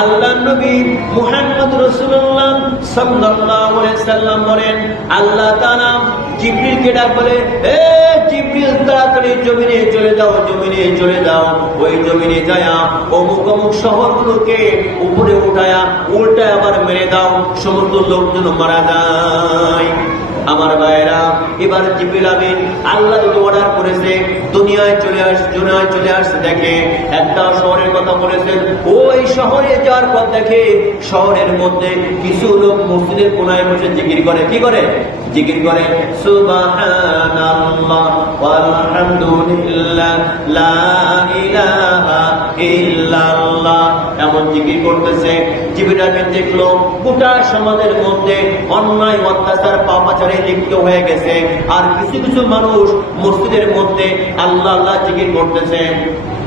আল্লাহ নবী মুহাম্মদ রাসূলুল্লাহ সাল্লাল্লাহু আলাইহি সাল্লাম বলেন, আল্লাহ তাআলা জিবরিলকে ডাক বলে, হে জিবরিল, তাড়াতাড়ি জমিনে চলে যাও, জমিনে চলে যাও। ওই জমিনে যায়া অমুক অমুক শহরগুলোকে উপরে উঠায়া উল্টায় আবার মেরে দাও, সমস্ত লোকজন মারা যায়। আমার ভাইরা, এবার জিবরিল আমিন আল্লাহ যদি অর্ডার করেছে দুনিয়ায় চলে আসছে, দেখে একটা শহরের কথা বলেছেন, ওই শহরে যাওয়ার পর দেখে শহরের মধ্যে কিছু লোক মসজিদের কোনায় বসে জিকির করে। কি করে? জিকির করে, সুবহানাল্লাহ ওয়ালহামদুলিল্লাহ লা ইলাহা ইল্লাল্লাহ, এমন জিকির করতেছে। জিবরিল আমিন দেখলো গোটা সমাজের মধ্যে অন্যায় অত্যাচার পাপাচারে লিপ্ত হয়ে গেছে, আর কিছু কিছু মানুষ মসজিদের মধ্যে আল্লাহ আল্লাহ জিকির করতেছে।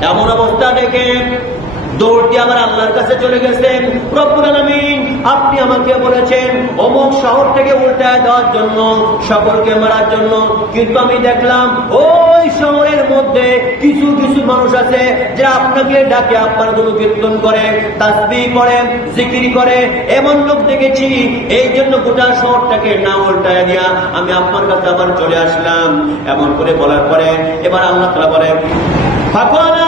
এমন অবস্থা দেখে দৌড় দিয়ে আবার আল্লাহর কাছে চলে গেছেন, রব্বুল আলামিন আপনি আমাকে বলেছেন অমুক শহর থেকে উল্টায় দেওয়ার জন্য, সকলকে মারার জন্য, কিন্তু আমি দেখলাম ওই শহরের মধ্যে কিছু কিছু মানুষ আছে যে আপনাকে ডাকে, আপনার জন্য কীর্তন করে, তাসবিহ করে, জিকির করে, এমন লোক দেখেছি। এই জন্য গোটা শহরটাকে না উল্টায় দিয়া আমি আপনার কাছে আবার চলে আসলাম। এমন করে বলার পরে এবার আল্লাহ তাআলা বলেন, ফাকালা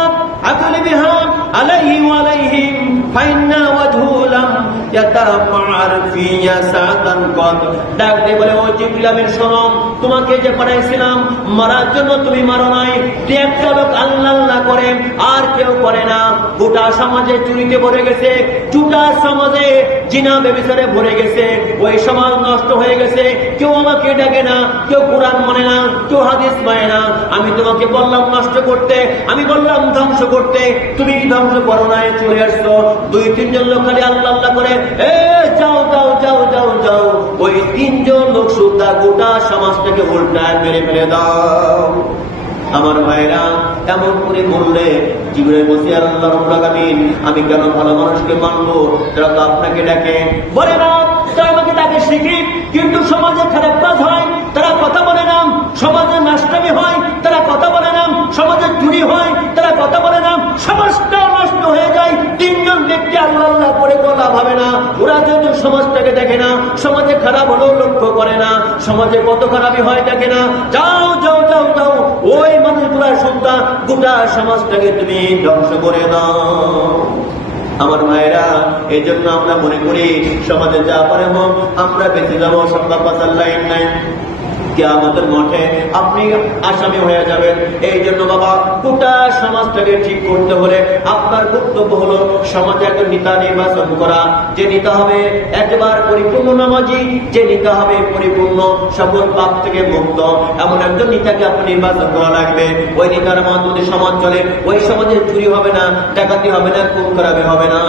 আকলিবিহা আলাইহি ওয়া আলাইহিম ফাইন্না ওয়াজহুলাম ইয়াতামার ফিয়া সাতান কদ। ডাক দিয়ে বলে, ও জিবরিল আমিন শোনো, তোমাকে যে পাঠাইছিলাম মারার জন্য তুমি মারো নাই। একটা লোক আল্লাহ আল্লাহ করে আর কেউ করে না। গোটা সমাজে চুরিতে ভরে গেছে, গোটা সমাজে জিনা ব্যভিচারে ভরে গেছে, ওই সমাজ নষ্ট হয়ে গেছে। কেউ আমাকে ডাকে না, কেউ কোরআন মানে না, কেউ হাদিস মানে না। আমি তোমাকে বললাম নষ্ট করতে, আমি বললাম ধ্বংস করতে, তুমি ধ্বংস করো নাই, চলে আসছো। দুই তিনজন লোক খালি আল্লাহ আল্লাহ করে, যাও যাও যাও যাও যাও, ওই তিনজন লোক সুদ্ধা গোটা সমাজটাকে উল্টায় মেরে ফেলে দাও। আমার ভাইরা, এমন করে বললে জিবরিল বলছে, আল্লাহ রাব্বুল আলামিন আমি কেন ভালো মানুষকে মানবো? তারা তো আপনাকে ডাকে। বলে না, তারা আমাকে ডাকে শিখি, কিন্তু সমাজে খারাপ কাজ হয় তারা কথা বলে না, সমাজে নষ্টামি হয় তারা কথা বলে না, সমাজে চুরি হয় তারা কথা বলে না, সমাজটা নষ্ট হয়ে যায়। তিনজন ব্যক্তি আল্লাহ আল্লাহ করে কথা ভাবে না, ওরা যেহেতু সমাজটাকে দেখে না, সমাজে খারাপ হলেও লক্ষ্য করে না, সমাজে কত খারাপই হয় দেখে না। যাও যাও যাও যাও, ওই মানুষগুলার সন্তান গোটা সমাজটাকে তুমি ধ্বংস করে দাও। আমার মায়েরা, এই জন্য আমরা মনে করি সমাজে যা পারে হোক আমরা বেঁচে যাবো, সংবাদ বাঁচার লাইন নাই। কিয়ামতের মাঠে আপনি আসামি হয়ে যাবেন। এই জন্য বাবা, গোটা সমাজটাকে ঠিক করতে হলে আপনার কর্তব্য হলো সমাজে একটা নেতা নির্বাচন করা, যে নেতা হবে একবার পরিপূর্ণ নামাজি, যে নেতা হবে পরিপূর্ণ সকল পাপ থেকে মুক্ত, এমন একজন নেতাকে আপনি নির্বাচন করা লাগবে। ওই নেতার মাধ্যমে সমাজ চলে, ওই সমাজে চুরি হবে না, ডাকাতি হবে না, খুন খারাপি হবে না।